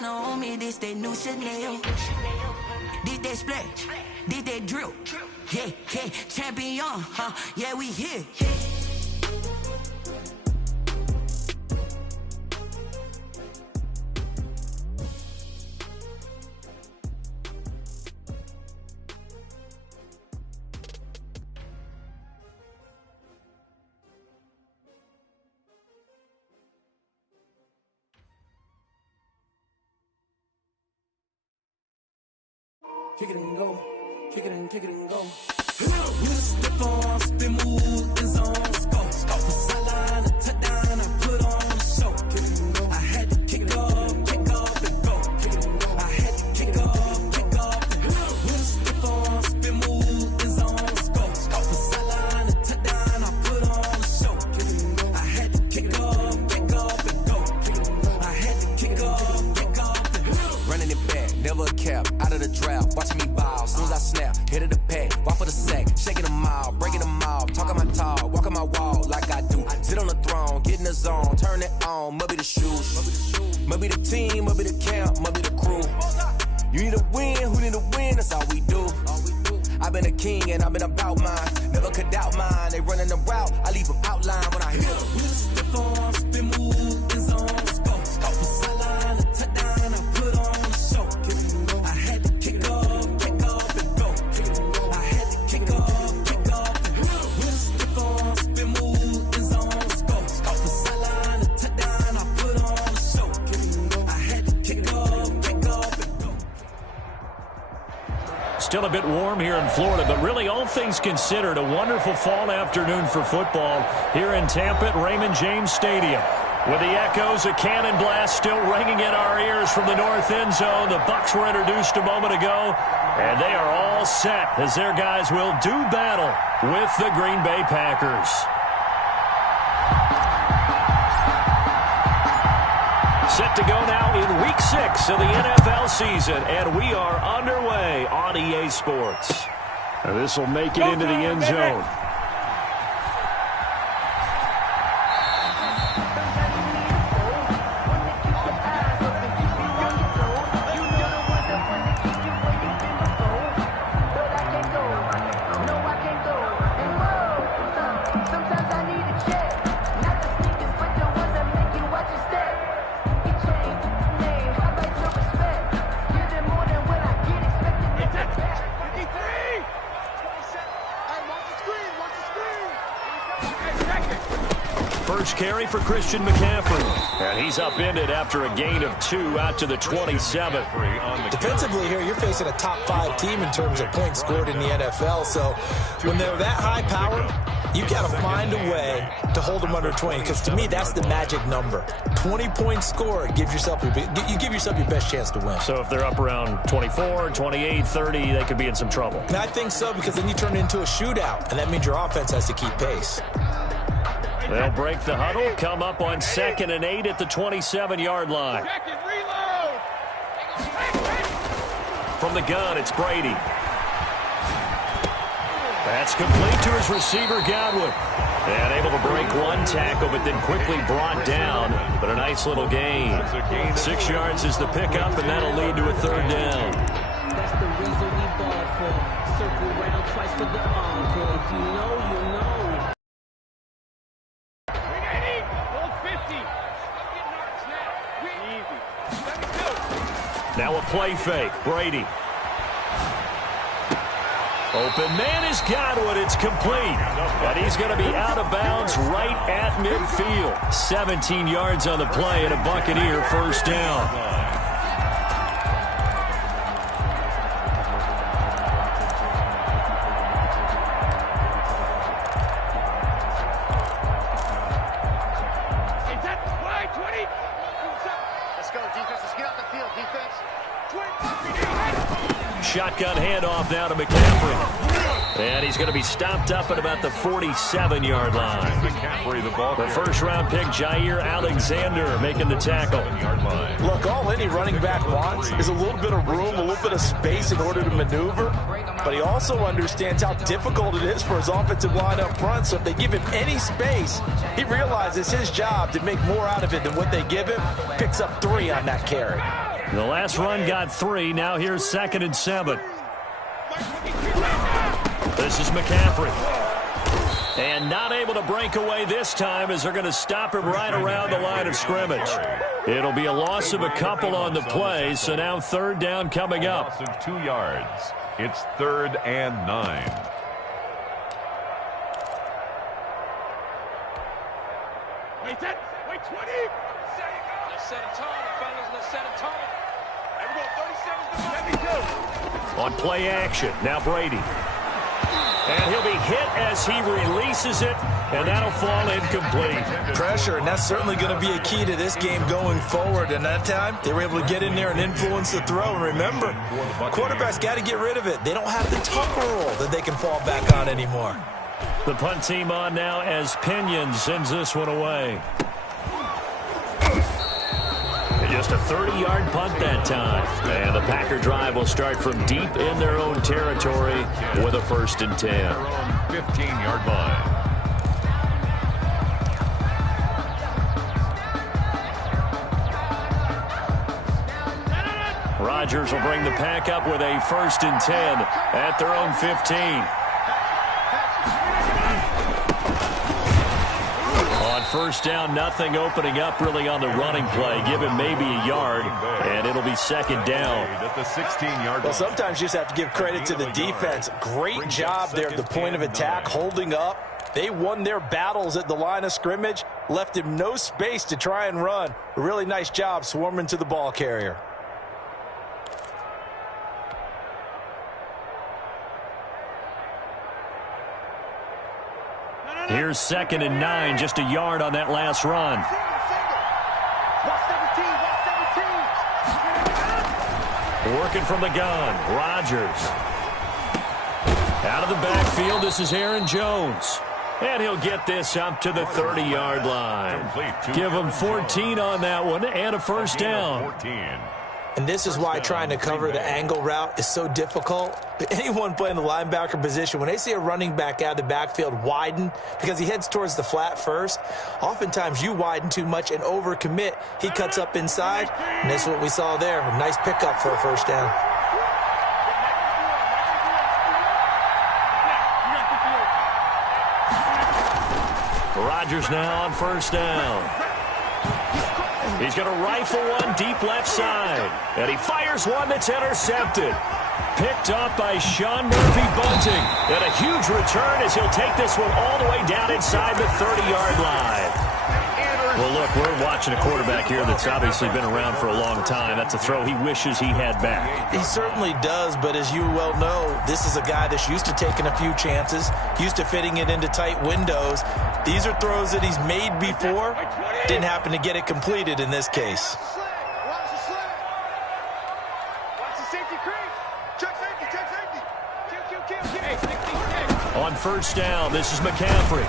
designer on me, this that new Chanel. This that splash, this that drill. Yeah, yeah, champion, huh? Yeah, we here. Kick it and go, kick it and go. With a stiff arm, spin move, the zone, go. From the sideline to touchdown, I put on the show. Kick it and go. I had to kick off and go. Kick it and go. I had to kick off and go. With a stiff arm, spin move, the zone, go. From the sideline to touchdown, I put on the show. Kick it and go. I had to kick off and go. Kick it and go. I had to kick off and go. Running it back, never a cap, out of the draft. Watching me ball, soon as I snap, hit of the pack, walk for the sack, shaking them all, breaking them off, talking my talk, walking my wall like I do. Sit on the throne, get in the zone, turn it on, must be the shoes, must be the team, must be the camp, must be the crew. You need a win, who need a win, that's all we do. I've been a king and I've been about mine, never could doubt mine. They running the route, I leave them outline when I hit them. With a stiff arm, spin move, the zone, go. From the sideline to touchdown, I put on the show. Kick it and go. I had to kick off and go. Kick it and go. I had to kick off and go. With a stiff arm, spin move, the zone, go. From the sideline to touchdown, I put on the show. Kick it and go. I had to kick off and go. Still a bit warm here in Florida, but really all things considered, a wonderful fall afternoon for football here in Tampa at Raymond James Stadium. With the echoes of cannon blast still ringing in our ears from the north end zone, the Bucs were introduced a moment ago, and they are all set as their guys will do battle with the Green Bay Packers. Set to go now in Week 6 of the NFL season, and we are underway on EA Sports. And this will make it into the end zone. First carry for Christian McCaffrey. And he's upended after a gain of 2 out to the 27. Defensively here, you're facing a top 5 team in terms of points scored in the NFL. So when they're that high powered, you got to find a way to hold them under 20. Because to me, that's the magic number. 20 points scored, you give yourself your best chance to win. So if they're up around 24, 28, 30, they could be in some trouble. And I think so, because then you turn it into a shootout. And that means your offense has to keep pace. They'll break the huddle, come up on 2nd and 8 at the 27-yard line. From the gun, it's Brady. That's complete to his receiver, Godwin. And able to break one tackle, but then quickly brought down. But a nice little gain. 6 yards is the pickup, and that'll lead to a 3rd down. That's the reason we ball for. Circle around twice for the encore. If you know, you know. Now a play fake. Brady. Open man is Godwin. It's complete. And he's going to be out of bounds right at midfield. 17 yards on the play and a Buccaneer first down. Shotgun handoff now to McCaffrey. And he's going to be stopped up at about the 47-yard line. McCaffrey, the first-round pick, Jair Alexander, making the tackle. Look, all any running back wants is a little bit of room, a little bit of space in order to maneuver. But he also understands how difficult it is for his offensive line up front. So if they give him any space, he realizes his job to make more out of it than what they give him. Picks up 3 on that carry. The last run got 3. Now here's 2nd and 7. This is McCaffrey. And not able to break away this time as they're going to stop him right around the line of scrimmage. It'll be a loss of a couple on the play, so now 3rd down coming up. Loss of 2 yards. It's 3rd and 9. Wait 20. Let's set a tone, fellas. Let's set a tone. There we go. 30 seconds. On play action, now Brady. And he'll be hit as he releases it, and that'll fall incomplete. Pressure, and that's certainly going to be a key to this game going forward. And that time, they were able to get in there and influence the throw. And remember, quarterbacks got to get rid of it. They don't have the tucker roll that they can fall back on anymore. The punt team on now as Pinion sends this one away. Just a 30-yard punt that time. And the Packer drive will start from deep in their own territory with a 1st and 10. 15-yard line. Rodgers will bring the Pack up with a 1st and 10 at their own 15. On 1st down, nothing opening up really on the running play. Give him maybe a yard, and it'll be 2nd down. At the 16-yard line. Well, sometimes you just have to give credit to the defense. Great job there at the point of attack, holding up. They won their battles at the line of scrimmage, left him no space to try and run. A really nice job swarming to the ball carrier. Here's 2nd and 9, just a yard on that last run. Working from the gun, Rodgers. Out of the backfield, this is Aaron Jones. And he'll get this up to the 30-yard line. Give him 14 on that one and a 1st down. And this is why trying to cover the angle route is so difficult. Anyone playing the linebacker position, when they see a running back out of the backfield widen because he heads towards the flat first, oftentimes you widen too much and overcommit. He cuts up inside, and that's what we saw there. A nice pickup for a 1st down. Rodgers now on 1st down. He's going to rifle one deep left side. And he fires one that's intercepted. Picked up by Sean Murphy-Bunting. And a huge return as he'll take this one all the way down inside the 30-yard line. Well, look, we're watching a quarterback here that's obviously been around for a long time. That's a throw he wishes he had back. He certainly does, but as you well know, this is a guy that's used to taking a few chances, used to fitting it into tight windows. These are throws that he's made before. Didn't happen to get it completed in this case. On 1st down, this is McCaffrey.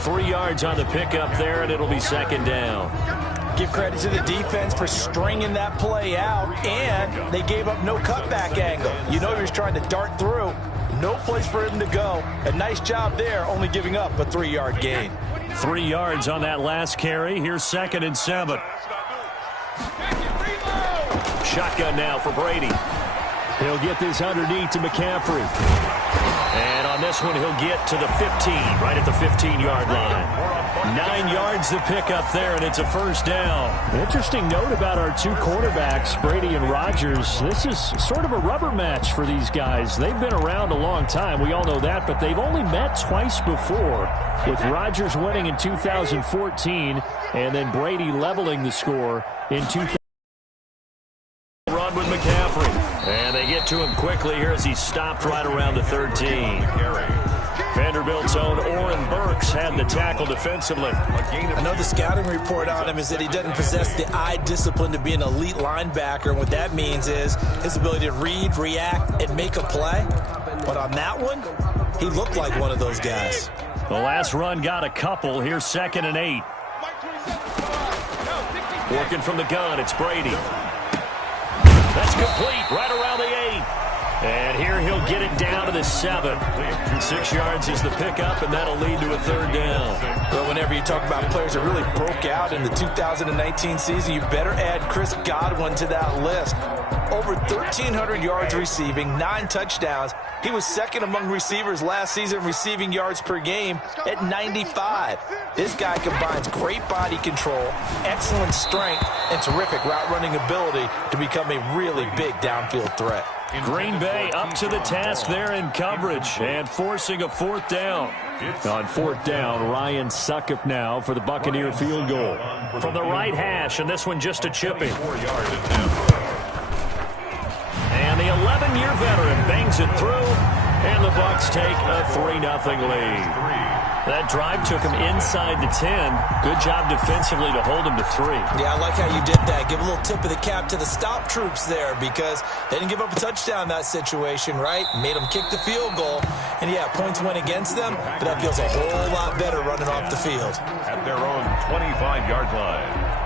3 yards on the pickup there, and it'll be 2nd down. Give credit to the defense for stringing that play out, and they gave up no cutback angle. You know he was trying to dart through. No place for him to go. A nice job there, only giving up a 3-yard gain. 3 yards on that last carry. Here's 2nd and 7. Shotgun now for Brady. He'll get this underneath to McCaffrey. And on this one, he'll get to the 15, right at the 15-yard line. 9 yards to pick up there, and it's a 1st down. Interesting note about our 2 quarterbacks, Brady and Rodgers. This is sort of a rubber match for these guys. They've been around a long time. We all know that, but they've only met twice before, with Rodgers winning in 2014 and then Brady leveling the score in 2000. Run with McCaffrey. And they get to him quickly here as he stopped right around the 13. Vanderbilt's own Oren Burks had the tackle defensively. I know the scouting report on him is that he doesn't possess the eye discipline to be an elite linebacker. And what that means is his ability to read, react, and make a play. But on that one, he looked like one of those guys. The last run got a couple. Here's 2nd and 8. Working from the gun, it's Brady. That's complete right around the 8. And here he'll get it down to the 7. 6 yards is the pickup, and that'll lead to a 3rd down. Well, whenever you talk about players that really broke out in the 2019 season, you better add Chris Godwin to that list. Over 1,300 yards receiving, 9 touchdowns. He was second among receivers last season receiving yards per game at 95. This guy combines great body control, excellent strength, and terrific route running ability to become a really big downfield threat. Green Bay up to the task there in coverage and forcing a 4th down. On 4th down, Ryan Succop now for the Buccaneer field goal. From the right hash, and this one just a chipping. And the 11-year veteran bangs it through, and the Bucs take a 3-0 lead. That drive took him inside the 10. Good job defensively to hold him to 3. Yeah, I like how you did that. Give a little tip of the cap to the stop troops there because they didn't give up a touchdown in that situation, right? Made them kick the field goal. And, yeah, points went against them, but that feels a whole lot better running off the field. At their own 25-yard line.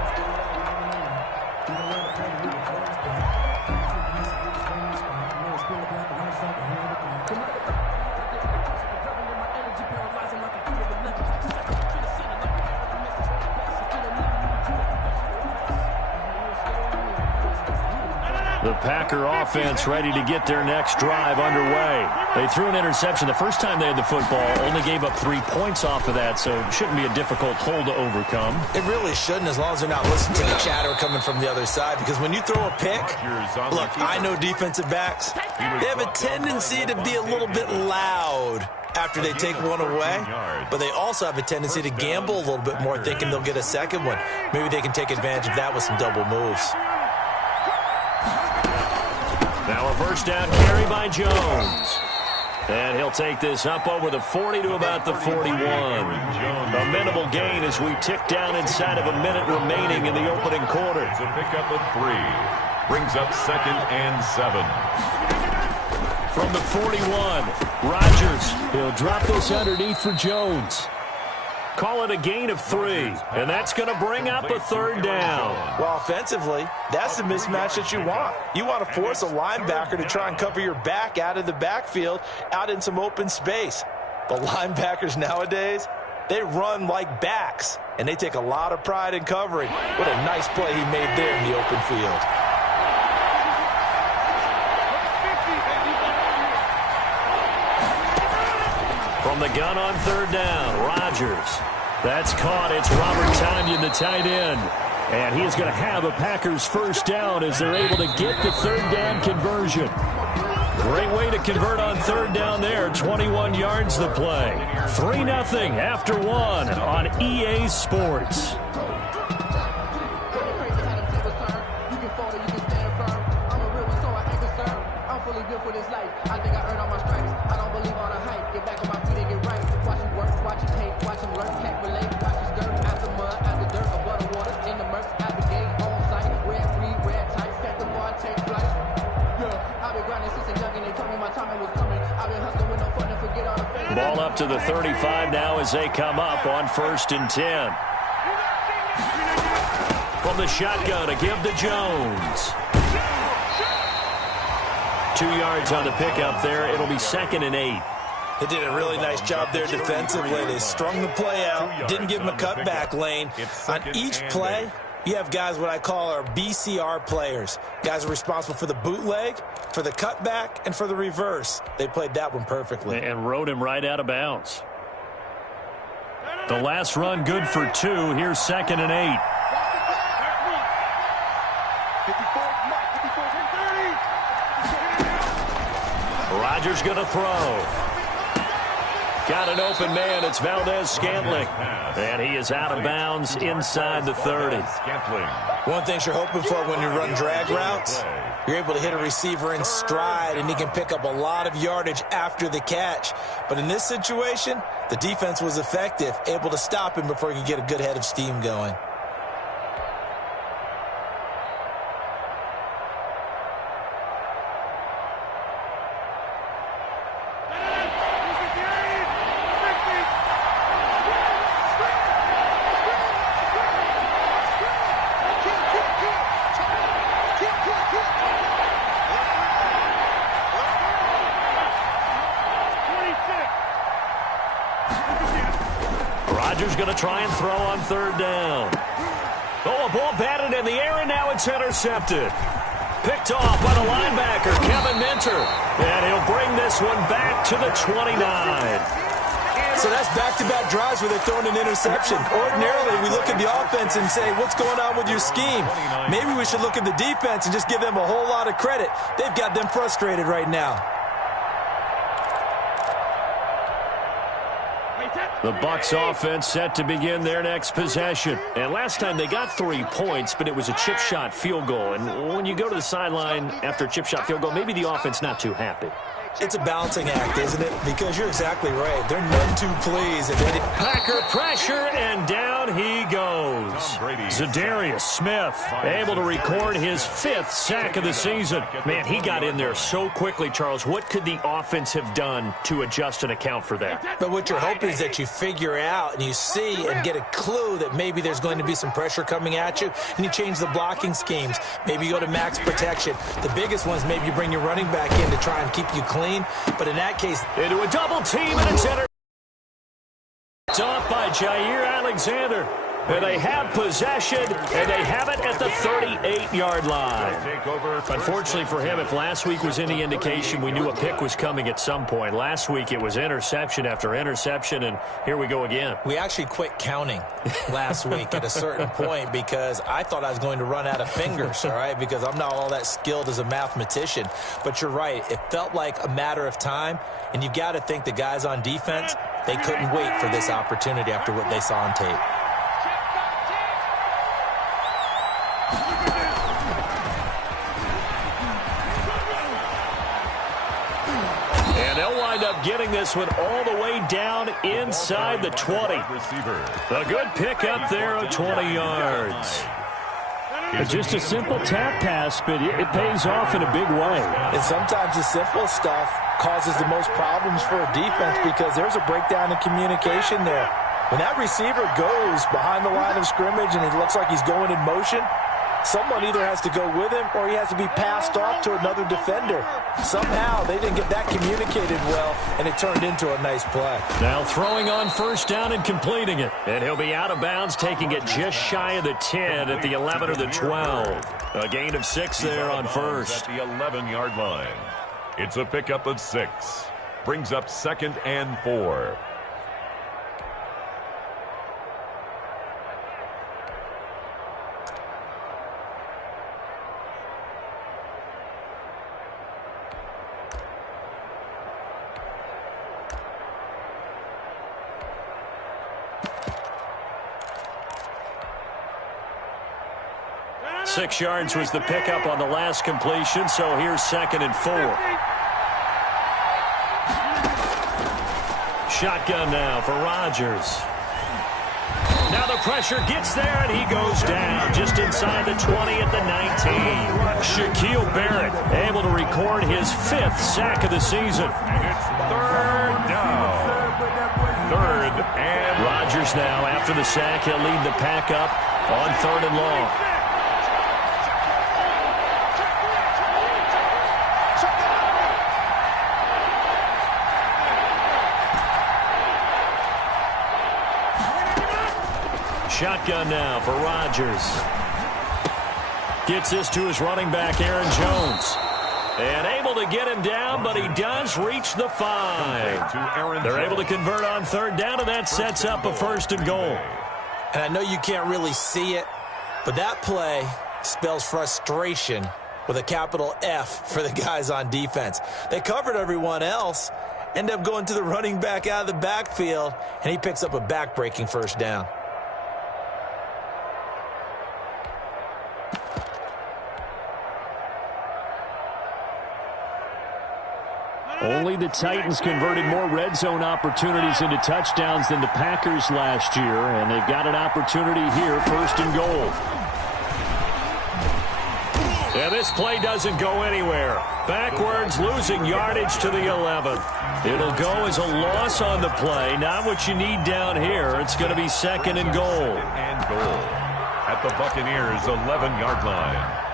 The Packer offense ready to get their next drive underway. They threw an interception the first time they had the football, only gave up 3 points off of that, so it shouldn't be a difficult hole to overcome. It really shouldn't, as long as they're not listening to the chatter coming from the other side, because when you throw a pick, look, I know defensive backs, they have a tendency to be a little bit loud after they take one away, but they also have a tendency to gamble a little bit more, thinking they'll get a second one. Maybe they can take advantage of that with some double moves. Now a first down carry by Jones. And he'll take this up over the 40 to about the 41. A minimal gain as we tick down inside of a minute remaining in the opening quarter. It's a pickup of 3. Brings up 2nd and 7. From the 41, Rodgers. He'll drop this underneath for Jones. Call it a gain of 3, and that's going to bring up a 3rd down. Well, offensively, that's the mismatch that you want. You want to force a linebacker to try and cover your back out of the backfield, out in some open space. The linebackers nowadays, they run like backs, and they take a lot of pride in covering. What a nice play he made there in the open field. From the gun on 3rd down, Rodgers. That's caught. It's Robert Tonyan, the tight end. And he is going to have a Packers first down as they're able to get the 3rd down conversion. Great way to convert on 3rd down there. 21 yards the play. 3-0 after 1 on EA Sports. Ball up to the 35 now as they come up on 1st and 10. From the shotgun, a give to Jones. 2 yards on the pickup there. It'll be 2nd and 8. They did a really nice job there defensively. They strung the play out, didn't give them a cutback lane. On each play, you have guys what I call our BCR players. Guys are responsible for the bootleg, for the cutback, and for the reverse. They played that one perfectly. And rode him right out of bounds. The last run good for 2. Here's 2nd and 8. Rodgers going to throw. Got an open man. It's Valdez-Scantling. And he is out of bounds inside the 30. One thing you're hoping for when you run drag routes, you're able to hit a receiver in stride, and he can pick up a lot of yardage after the catch. But in this situation, the defense was effective, able to stop him before he could get a good head of steam going. Rodgers going to try and throw on third down. Oh, a ball batted in the air, and now it's intercepted. Picked off by the linebacker, Kevin Minter. And he'll bring this one back to the 29. So that's back-to-back drives where they're throwing an interception. Ordinarily, we look at the offense and say, what's going on with your scheme? Maybe we should look at the defense and just give them a whole lot of credit. They've got them frustrated right now. The Bucs offense set to begin their next possession. And last time they got 3 points, but it was a chip shot field goal. And when you go to the sideline after a chip shot field goal, maybe the offense not too happy. It's a balancing act, isn't it? Because you're exactly right. They're none too pleased. Packer pressure, and down he goes. Za'Darius Smith able to record his 5th sack of the season. Man, he got in there so quickly, Charles. What could the offense have done to adjust and account for that? But what you're hoping is that you figure out and you see and get a clue that maybe there's going to be some pressure coming at you, and you change the blocking schemes. Maybe you go to max protection. The biggest ones, maybe you bring your running back in to try and keep you clean. But in that case, into a double team, and it's off by Jair Alexander. And they have possession, and they have it at the 38-yard line. Unfortunately for him, if last week was any indication, we knew a pick was coming at some point. Last week it was interception after interception, and here we go again. We actually quit counting last week at a certain point because I thought I was going to run out of fingers, all right, because I'm not all that skilled as a mathematician. But you're right. It felt like a matter of time, and you've got to think the guys on defense, they couldn't wait for this opportunity after what they saw on tape. Up getting this one all the way down inside the 20. A good pickup there of 20 yards. Just a simple tap pass, but it pays off in a big way. And sometimes the simple stuff causes the most problems for a defense because there's a breakdown in communication there. When that receiver goes behind the line of scrimmage and it looks like he's going in motion, someone either has to go with him or he has to be passed off to another defender. Somehow they didn't get that communicated well, and it turned into a nice play. Now throwing on first down and completing it. And he'll be out of bounds, taking it just shy of the 10 at the 11 or the 12. A gain of 6 there on first. At the 11-yard line. It's a pickup of 6. Brings up 2nd and 4. Six yards was the pickup on the last completion, so here's 2nd and 4. Shotgun now for Rodgers. Now the pressure gets there, and he goes down just inside the 20 at the 19. Shaquille Barrett able to record his 5th sack of the season. And it's 3rd down. 3rd and... Rodgers now, after the sack, he'll lead the pack up on 3rd and long. Shotgun now for Rodgers. Gets this to his running back, Aaron Jones. And able to get him down, but he does reach the 5. They're able to convert on 3rd down, and that sets up a 1st and goal. And I know you can't really see it, but that play spells frustration with a capital F for the guys on defense. They covered everyone else, end up going to the running back out of the backfield, and he picks up a back-breaking 1st down. Only the Titans converted more red zone opportunities into touchdowns than the Packers last year, and they've got an opportunity here, 1st and goal. Yeah, this play doesn't go anywhere. Backwards, losing yardage to the 11. It'll go as a loss on the play. Not what you need down here. It's going to be 2nd and goal. And goal at the Buccaneers' 11-yard line.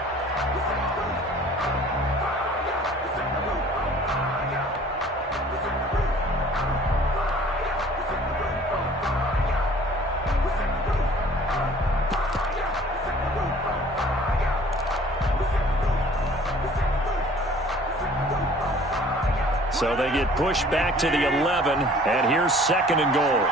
So they get pushed back to the 11, and here's 2nd and goal.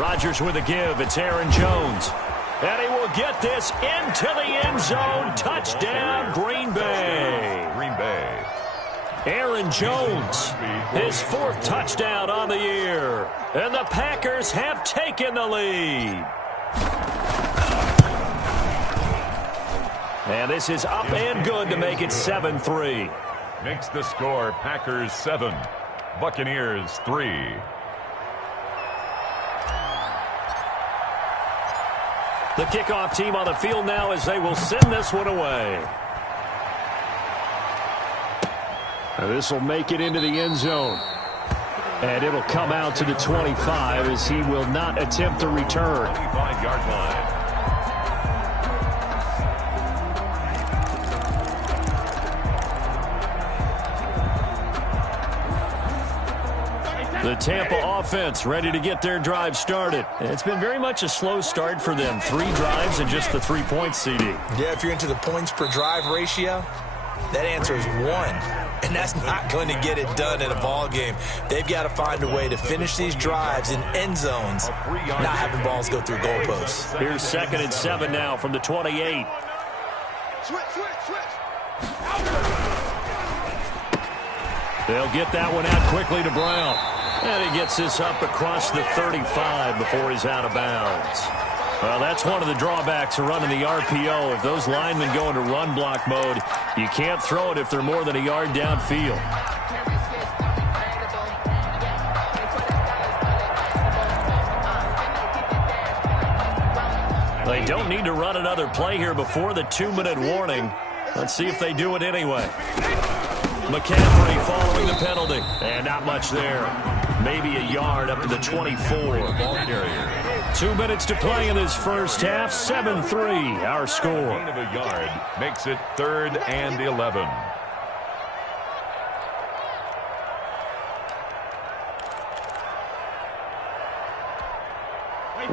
Rodgers with a give. It's Aaron Jones. And he will get this into the end zone. Touchdown, Green Bay. Green Bay. Aaron Jones, his 4th touchdown on the year. And the Packers have taken the lead. And this is up and good to make it 7-3. Makes the score Packers 7, Buccaneers 3. The kickoff team on the field now as they will send this one away. This will make it into the end zone. And it'll come out to the 25 as he will not attempt to return. 25-yard line. The Tampa offense ready to get their drive started. It's been very much a slow start for them. 3 drives and just the 3 points, CD. Yeah, if you're into the points per drive ratio, that answer is 1. And that's not going to get it done in a ball game. They've got to find a way to finish these drives in end zones, not having balls go through goalposts. Here's 2nd and 7 now from the 28. They'll get that one out quickly to Brown. And he gets this up across the 35 before he's out of bounds. Well, that's one of the drawbacks of running the RPO. If those linemen go into run block mode, you can't throw it if they're more than a yard downfield. They don't need to run another play here before the 2-minute warning. Let's see if they do it anyway. McCaffrey following the penalty. And not much there. Maybe a yard up to the 24. Ball carrier. 2 minutes to play in this first half. 7-3, our score. Gain of a yard makes it 3rd and 11.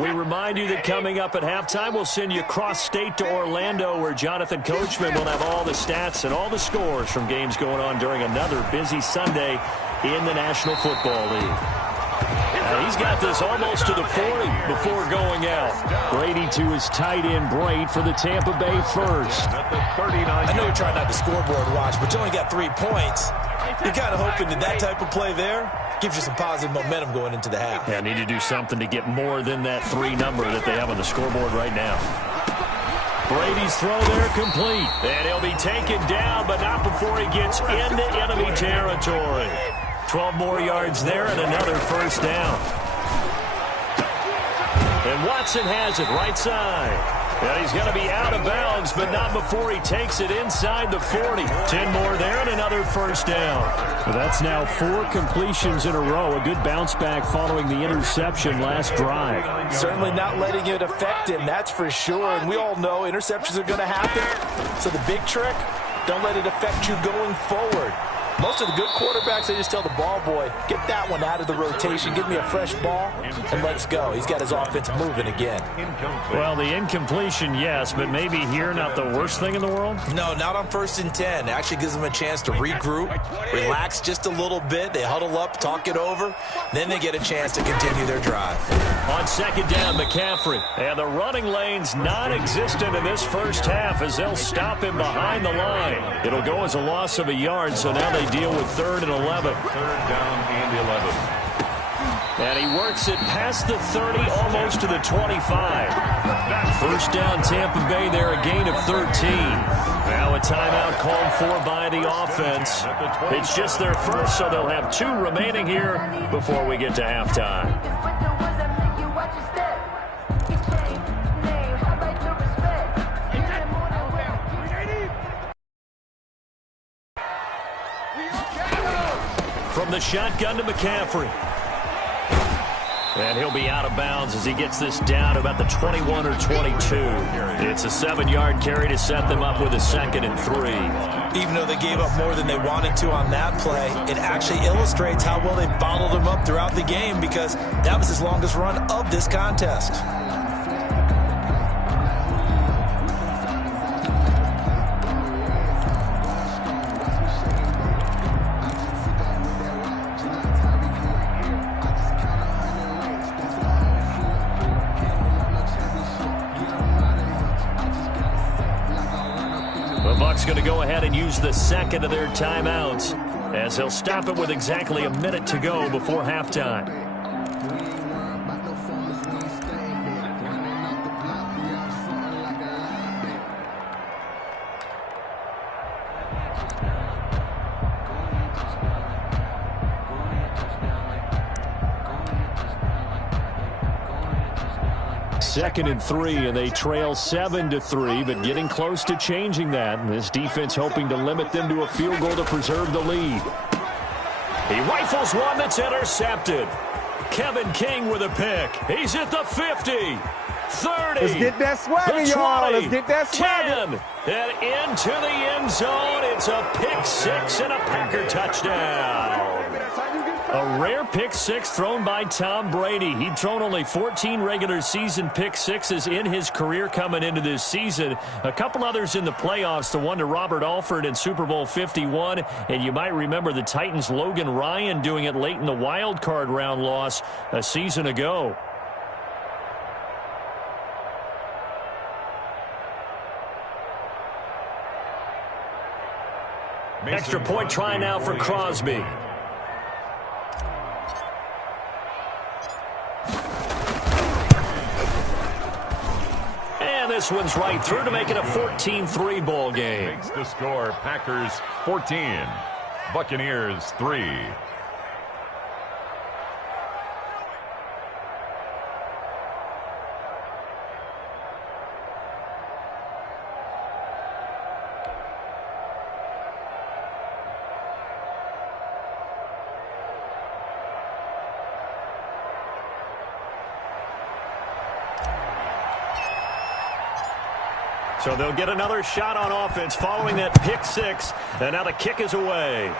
We remind you that coming up at halftime, we'll send you cross-state to Orlando, where Jonathan Coachman will have all the stats and all the scores from games going on during another busy Sunday in the National Football League. He's got this almost to the 40 before going out. Brady to his tight end, Braid, for the Tampa Bay first. I know you're trying not to scoreboard watch, but you only got 3 points. You're kind of hoping that type of play there gives you some positive momentum going into the half. Yeah, need to do something to get more than that 3 number that they have on the scoreboard right now. Brady's throw there complete. And he'll be taken down, but not before he gets into enemy territory. 12 more yards there and another first down. And Watson has it right side. And he's going to be out of bounds, but not before he takes it inside the 40. 10 more there and another first down. Well, that's now 4 completions in a row. A good bounce back following the interception last drive. Certainly not letting it affect him, that's for sure. And we all know interceptions are going to happen. So the big trick, don't let it affect you going forward. Most of the good quarterbacks, they just tell the ball boy, get that one out of the rotation, give me a fresh ball, and let's go. He's got his offense moving again. Well, the incompletion, yes, but maybe here not the worst thing in the world? No, not on 1st and 10. It actually gives them a chance to regroup, relax just a little bit. They huddle up, talk it over. Then they get a chance to continue their drive. On 2nd down, McCaffrey. And the running lane's non-existent in this first half as they'll stop him behind the line. It'll go as a loss of a yard, so now they deal with 3rd and 11. 3rd down and 11. And he works it past the 30, almost to the 25. First down, Tampa Bay there, a gain of 13. Now a timeout called for by the offense. It's just their first, so they'll have 2 remaining here before we get to halftime. From the shotgun to McCaffrey. And he'll be out of bounds as he gets this down to about the 21 or 22. It's a 7-yard carry to set them up with a 2nd and 3. Even though they gave up more than they wanted to on that play, it actually illustrates how well they bottled them up throughout the game, because that was his longest run of this contest. ahead and use the second of their timeouts, as they'll stop it with exactly a minute to go before halftime. Second and 3, and they trail 7-3, but getting close to changing that. And this defense hoping to limit them to a field goal to preserve the lead. He rifles one that's intercepted. Kevin King with a pick. He's at the 50, 30. Let's get that swagger, y'all. Let's get that swagger. 10, and into the end zone. It's a pick six and a Packer touchdown. A rare pick six thrown by Tom Brady. He'd thrown only 14 regular season pick sixes in his career coming into this season. A couple others in the playoffs, the one to Robert Alford in Super Bowl 51. And you might remember the Titans' Logan Ryan doing it late in the wild card round loss a season ago. Extra point try now for Crosby. And this one's right through to make it a 14-3 ball game. Makes the score Packers 14, Buccaneers 3. So they'll get another shot on offense following that pick six. And now the kick is away.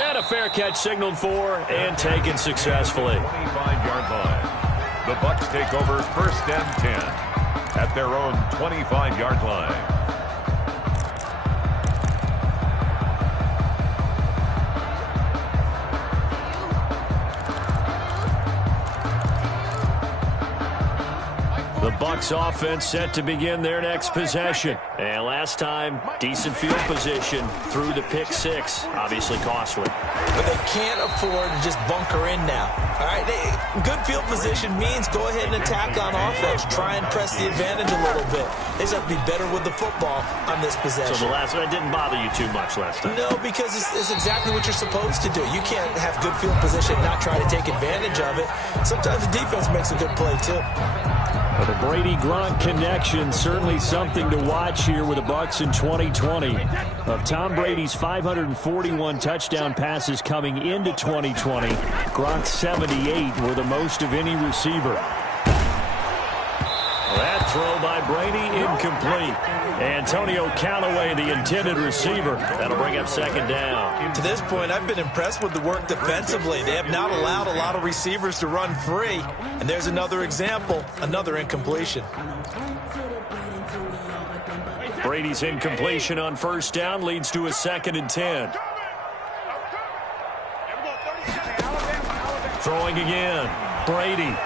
And a fair catch signaled for and taken successfully. 25-yard line. The Bucs take over first and 10 at their own 25-yard line. The Bucs offense set to begin their next possession. And last time, decent field position through the pick six. Obviously costly. But they can't afford to just bunker in now. All right, good field position means go ahead and attack on offense. Try and press the advantage a little bit. They just have to be better with the football on this possession. So the last one didn't bother you too much last time? No, because it's exactly what you're supposed to do. You can't have good field position and not try to take advantage of it. Sometimes the defense makes a good play, too. Well, the Brady-Gronk connection, certainly something to watch here with the Bucs in 2020. Of Tom Brady's 541 touchdown passes coming into 2020, Gronk's 78 were the most of any receiver. That throw by Brady incomplete. Antonio Callaway, the intended receiver. That'll bring up second down. To this point, I've been impressed with the work defensively. They have not allowed a lot of receivers to run free. And there's another example, another incompletion. Brady's incompletion on first down leads to a second and 10. Throwing again. Brady.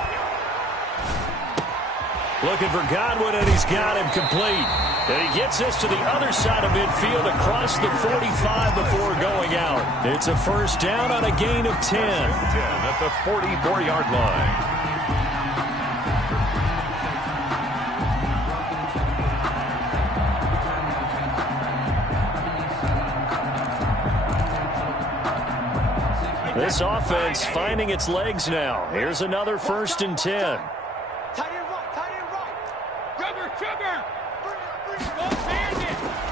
Looking for Godwin, and he's got him complete. And he gets this to the other side of midfield across the 45 before going out. It's a first down on a gain of 10. At the 44-yard line. This offense finding its legs now. Here's another first and 10.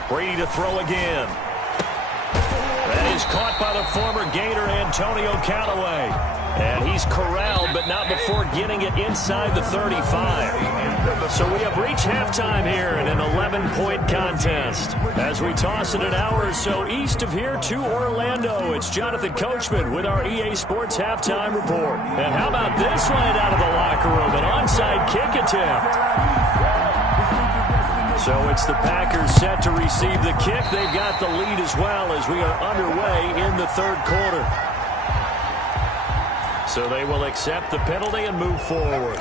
Brady to throw again. That is caught by the former Gator Antonio Callaway. And he's corralled, but not before getting it inside the 35. So we have reached halftime here in an 11-point contest. As we toss it an hour or so east of here to Orlando, it's Jonathan Coachman with our EA Sports Halftime Report. And how about this right out of the locker room? An onside kick attempt. So it's the Packers set to receive the kick. They've got the lead as well as we are underway in the third quarter. So they will accept the penalty and move forward.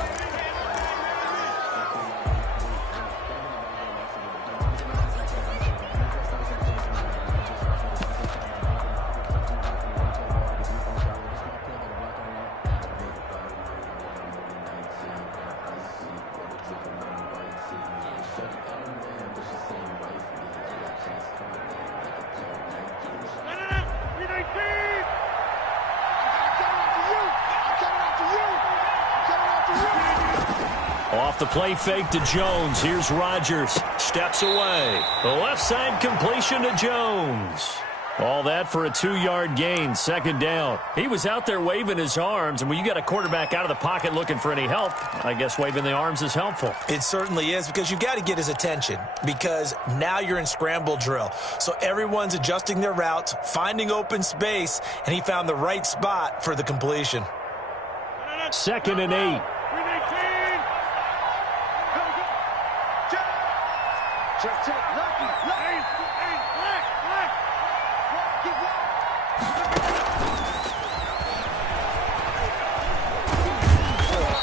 the play fake to Jones. Here's Rodgers. Steps away. The left side completion to Jones. All that for a 2-yard gain, second down. He was out there waving his arms, and when you got a quarterback out of the pocket looking for any help, I guess waving the arms is helpful. It certainly is, because you got to get his attention, because now you're in scramble drill. So everyone's adjusting their routes, finding open space, and he found the right spot for the completion. 2nd and 8.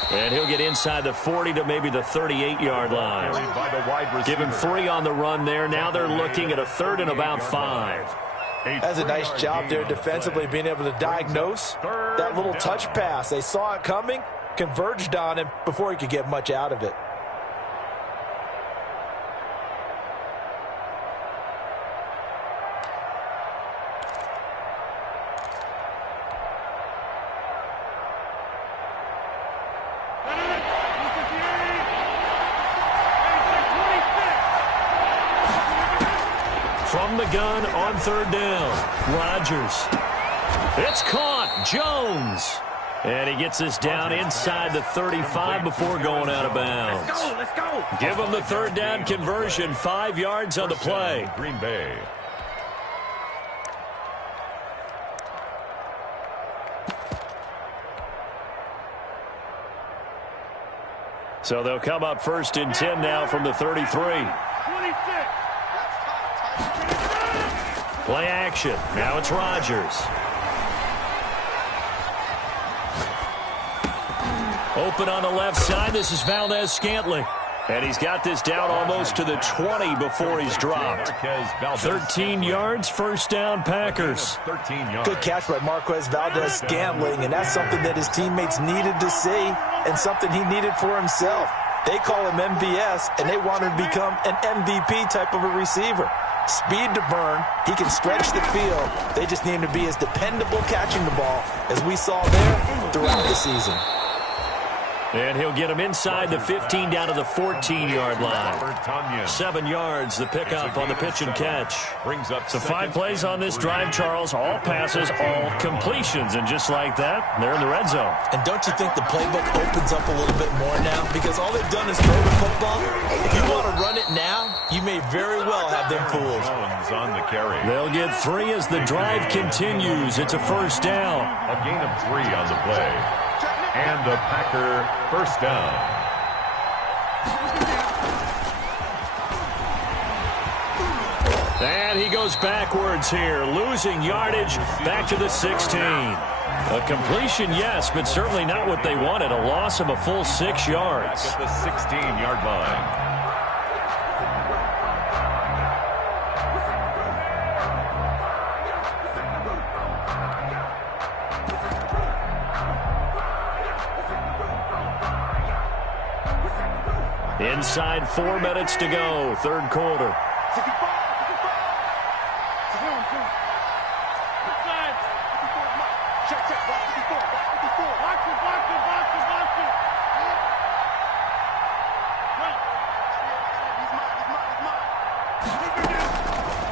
And he'll get inside the 40 to maybe the 38-yard line. Give him 3 on the run there. Now they're looking at a 3rd and about 5. That's a nice job there defensively, being able to diagnose that little touch pass. They saw it coming, converged on him before he could get much out of it. From the gun on 3rd down. Rodgers. It's caught. Jones. And he gets this down inside the 35 before going out of bounds. Let's go. Give him the 3rd down conversion. 5 yards on the play. Green Bay. So they'll come up 1st and 10 now from the 33. 26. Play action. Now it's Rodgers. Open on the left side. This is Valdez-Scantling. And he's got this down almost to the 20 before he's dropped. 13 yards, 1st down, Packers. 13 yards. Good catch by Marquez Valdez-Scantling, and that's something that his teammates needed to see and something he needed for himself. They call him MVS, and they want him to become an MVP type of a receiver. Speed to burn. He can stretch the field. They just need him to be as dependable catching the ball as we saw there throughout the season. And he'll get him inside the 15 down to the 14-yard line. 7 yards, the pickup on the pitch and catch. So 5 plays on this drive, Charles. All passes, all completions. And just like that, they're in the red zone. And don't you think the playbook opens up a little bit more now? Because all they've done is throw the football. If you want to run it now, you may very well have them fooled. On the carry. They'll get 3 as the drive continues. It's a 1st down. A gain of 3 on the play. And a Packer 1st down. And he goes backwards here, losing yardage back to the 16. A completion, yes, but certainly not what they wanted. A loss of a full 6 yards. At the 16-yard line. Inside 4 minutes to go, 3rd quarter.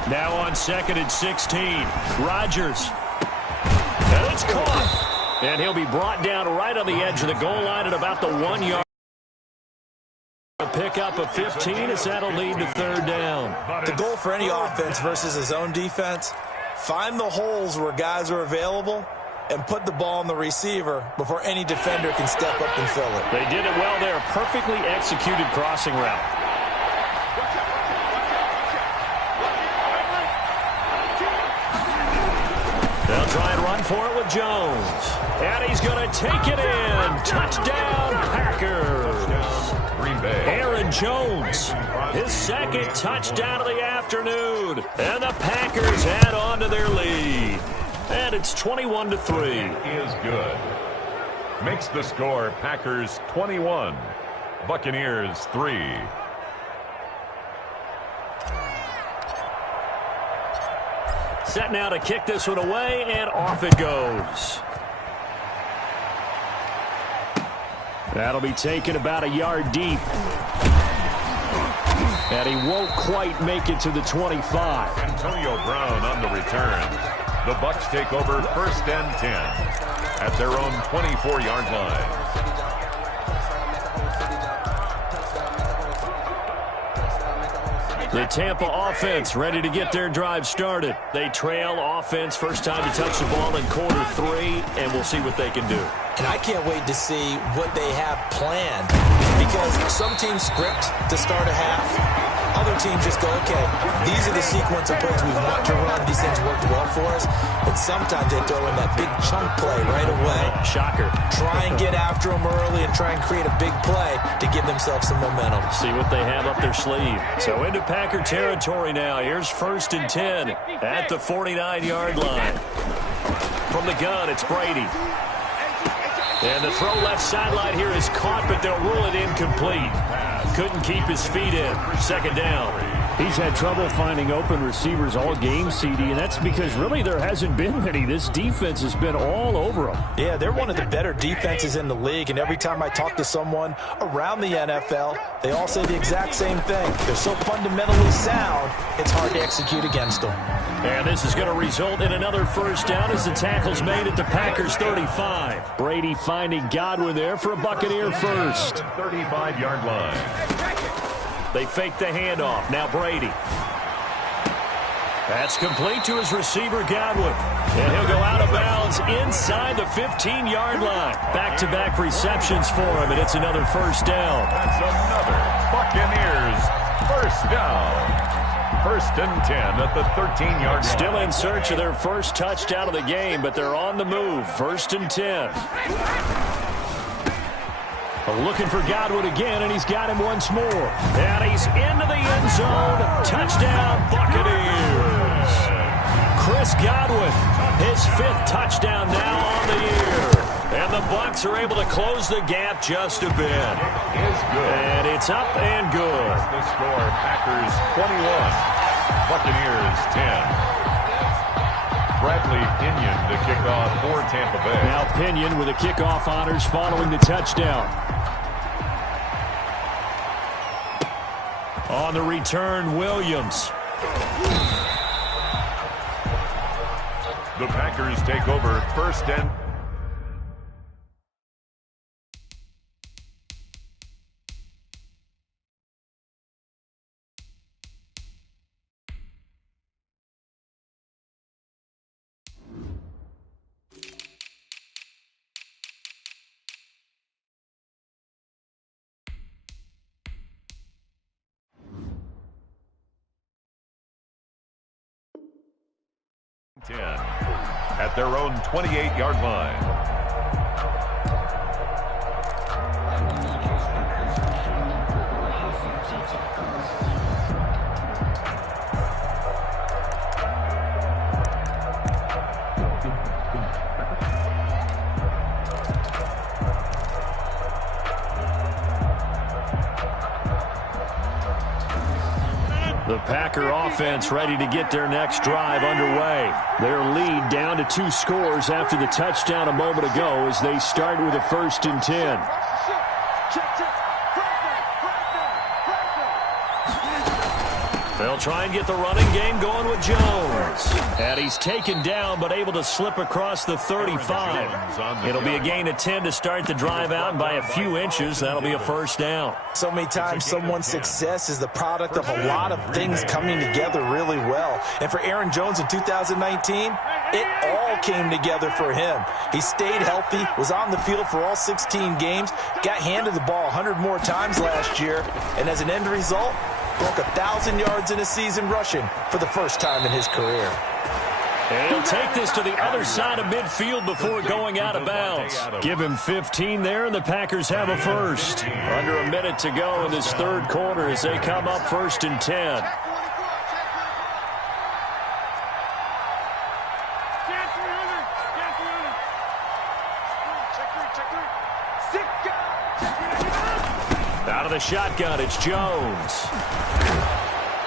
Now on 2nd and 16, Rodgers. And it's caught. And he'll be brought down right on the edge of the goal line at about the 1 yard. A pickup of 15 as that'll lead to 3rd down. The goal for any offense versus his own defense, find the holes where guys are available and put the ball on the receiver before any defender can step up and fill it. They did it well there. Perfectly executed crossing route. They'll try and run for it with Jones. And he's going to take it in. Touchdown, Packers. Aaron Jones, his 2nd touchdown of the afternoon. And the Packers add on to their lead. And it's 21-3. Is good. Makes the score Packers 21, Buccaneers 3. Set now to kick this one away, and off it goes. That'll be taken about a yard deep. And he won't quite make it to the 25. Antonio Brown on the return. The Bucs take over 1st and 10 at their own 24-yard line. The Tampa offense ready to get their drive started. They trail offense, first time to touch the ball in quarter 3, and we'll see what they can do. And I can't wait to see what they have planned, because some teams script to start a half. Other teams just go, okay, these are the sequence of plays we want to run. These things worked well for us. And sometimes they throw in that big chunk play right away. Shocker. Try and get after them early and try and create a big play to give themselves some momentum. See what they have up their sleeve. So into Packer territory now. Here's 1st and 10 at the 49-yard line. From the gun, it's Brady. And the throw left sideline here is caught, but they'll rule it incomplete. Couldn't keep his feet in. 2nd down. He's had trouble finding open receivers all game, CD, and that's because really there hasn't been many. This defense has been all over them. Yeah, they're one of the better defenses in the league, and every time I talk to someone around the NFL, they all say the exact same thing. They're so fundamentally sound, it's hard to execute against them. And this is going to result in another 1st down as the tackle's made at the Packers' 35. Brady finding Godwin there for a Buccaneer first. 35-yard line. They fake the handoff. Now Brady. That's complete to his receiver, Godwin. And he'll go out of bounds inside the 15-yard line. Back-to-back receptions for him, and it's another 1st down. That's another Buccaneers 1st down. 1st and 10 at the 13-yard line. Still in search of their first touchdown of the game, but they're on the move. 1st and 10. Looking for Godwin again, and he's got him once more. And he's into the end zone. Touchdown, Buccaneers. Chris Godwin, his 5th touchdown now on the year. And the Bucs are able to close the gap just a bit. Is good. And it's up and good. That's the score. Packers 21, Buccaneers 10. Bradley Pinion to kick off for Tampa Bay. Now Pinion with the kickoff honors following the touchdown. On the return, Williams. The Packers take over 1st and 10 at their own 28-yard line. The Packer offense ready to get their next drive underway. Their lead down to 2 scores after the touchdown a moment ago as they start with a 1st and 10. They'll try and get the running game going with Jones. And he's taken down but able to slip across the 35. It'll be a gain of 10 to start the drive out, and by a few inches, that'll be a 1st down. So many times someone's success is the product of a lot of things coming together really well. And for Aaron Jones in 2019, it all came together for him. He stayed healthy, was on the field for all 16 games, got handed the ball 100 more times last year, and as an end result, broke 1,000 yards in a season rushing for the first time in his career. And he'll take this to the other side of midfield before going out of bounds. Give him 15 there, and the Packers have a 1st. Under a minute to go in this 3rd quarter as they come up 1st and 10. Out of the shotgun, it's Jones.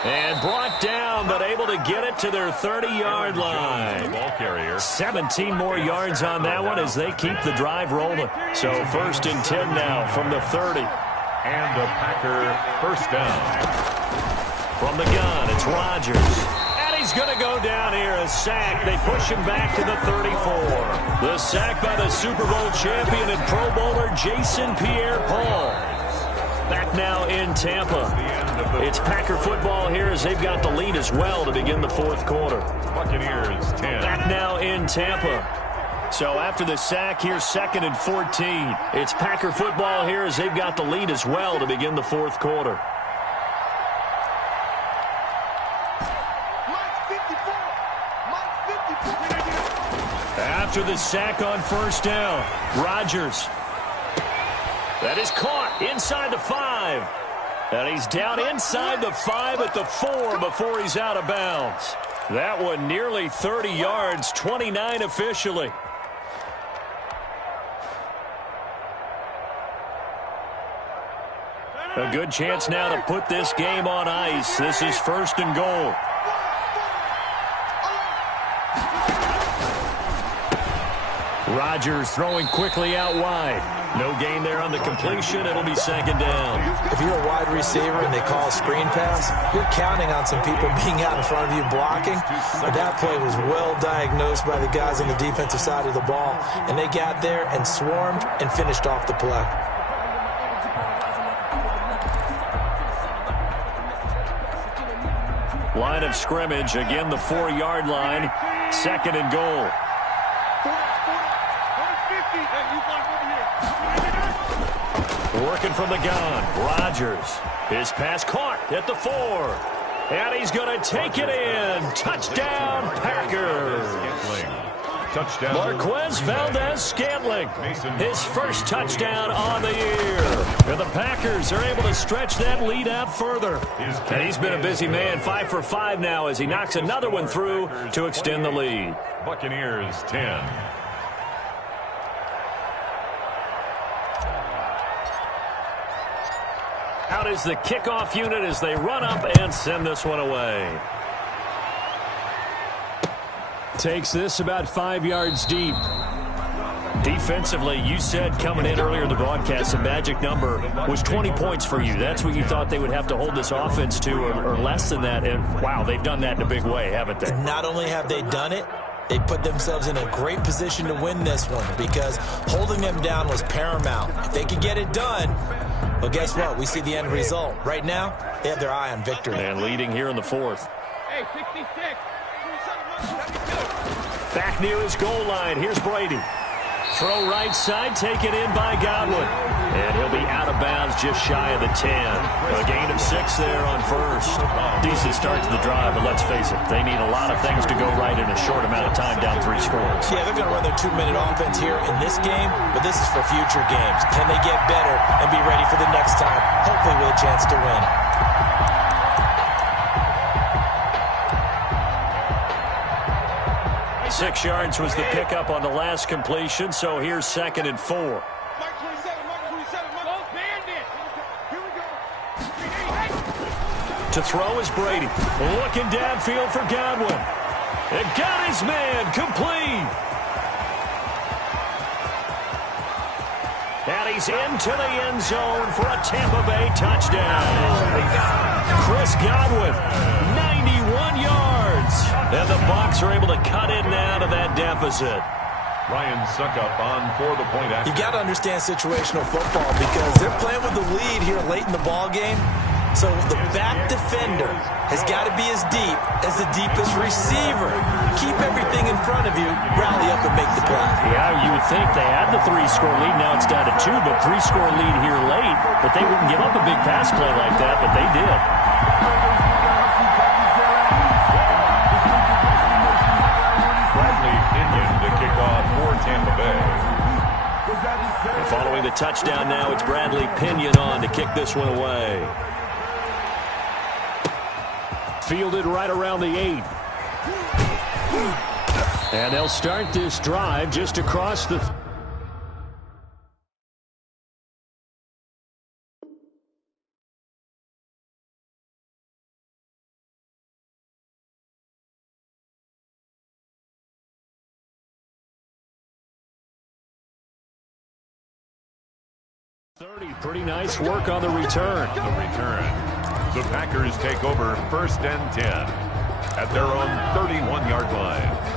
And brought down, but able to get it to their 30-yard line. Ball carrier. 17 more yards on that one as they keep the drive rolling. So 1st and 10 now from the 30. And a Packer first down. From the gun, it's Rodgers. And he's going to go down here, a sack. They push him back to the 34. The sack by the Super Bowl champion and Pro Bowler Jason Pierre-Paul. Back now in Tampa. It's Packer football here as they've got the lead as well to begin the 4th quarter. Buccaneers 10. Back now in Tampa. So after the sack, here's 2nd and 14. It's Packer football here as they've got the lead as well to begin the 4th quarter. After the sack on 1st down, Rodgers. That is caught inside the 5. And he's down inside the 5 at the 4 before he's out of bounds. That one nearly 30 yards, 29 officially. A good chance now to put this game on ice. This is 1st and goal. Rodgers throwing quickly out wide. No gain there on the completion. It'll be 2nd down. If you're a wide receiver and they call a screen pass, you're counting on some people being out in front of you blocking. But that play was well diagnosed by the guys on the defensive side of the ball. And they got there and swarmed and finished off the play. Line of scrimmage, again the 4-yard line. 2nd and goal. Working from the gun, Rodgers. His pass caught at the 4. And he's going to take it in. Touchdown, Packers. Touchdown. Marquez Valdez-Scantling. His first touchdown on the year. And the Packers are able to stretch that lead out further. And he's been a busy man, 5 for 5 now as he knocks another one through to extend the lead. Buccaneers 10. Out is the kickoff unit as they run up and send this one away. Takes this about 5 yards deep. Defensively, you said coming in earlier in the broadcast, the magic number was 20 points for you. That's what you thought they would have to hold this offense to, or less than that. And, wow, they've done that in a big way, haven't they? Not only have they done it, they put themselves in a great position to win this one because holding them down was paramount. If they could get it done, well, guess what? We see the end result. Right now, they have their eye on victory. And leading here in the 4th. Hey, 66. Back near his goal line. Here's Brady. Throw right side, taken in by Godwin. And he'll be out of bounds just shy of the 10. A gain of 6 there on 1st. Decent start to the drive, but let's face it, they need a lot of things to go right in a short amount of time down 3 scores. Yeah, they're going to run their 2-minute offense here in this game, but this is for future games. Can they get better and be ready for the next time, hopefully with a chance to win? 6 yards was the pickup on the last completion, so here's 2nd and 4. Mark 27, Mark 27, Mark. Bandit. Here we go. To throw is Brady. Looking downfield for Godwin. It got his man complete. And he's into the end zone for a Tampa Bay touchdown. Chris Godwin, 91 yards. And the Bucs are able to cut in now to that deficit. Ryan Suckup on for the point after. You got to understand situational football because they're playing with the lead here late in the ball game. So the back defender has got to be as deep as the deepest receiver. Keep everything in front of you, rally up and make the play. Yeah, you would think they had the 3-score lead. Now it's down to 2, but 3-score lead here late. But they wouldn't give up a big pass play like that, but they did. Tampa Bay. And following the touchdown now, it's Bradley Pinion on to kick this one away. Fielded right around the 8. And they'll start this drive just across the 30, pretty nice work on the return. The Packers take over 1st and 10 at their own 31-yard line.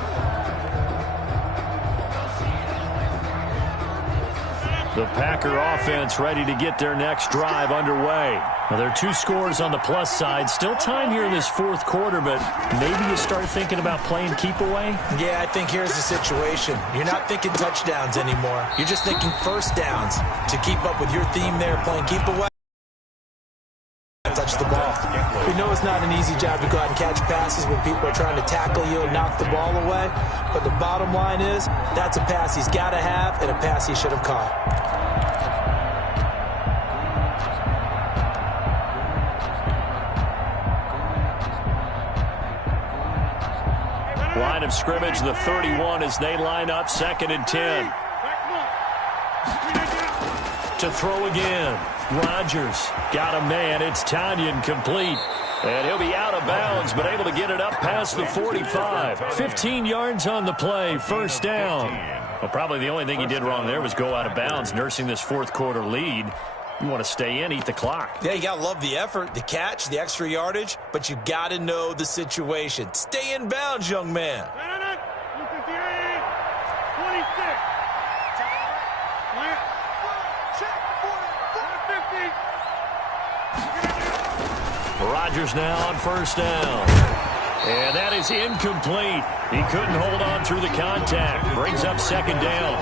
The Packer offense ready to get their next drive underway. Now, there are 2 scores on the plus side. Still time here in this 4th quarter, but maybe you start thinking about playing keep away? Yeah, I think here's the situation. You're not thinking touchdowns anymore. You're just thinking first downs to keep up with your theme there, playing keep away. Touch the ball. We know it's not an easy job to go out and catch passes when people are trying to tackle you and knock the ball away, but the bottom line is that's a pass he's got to have and a pass he should have caught. Line of scrimmage, the 31 as they line up 2nd and 10. To throw again. Rodgers got a man. It's Tanyan complete. And he'll be out of bounds, but able to get it up past the 45. 15 yards on the play, 1st down. Well, probably the only thing he did wrong there was go out of bounds, nursing this 4th quarter lead. You want to stay in, eat the clock. Yeah, you got to love the effort, the catch, the extra yardage, but you got to know the situation. Stay in bounds, young man. 26. Rodgers now on 1st down. And that is incomplete. He couldn't hold on through the contact. Brings up 2nd down.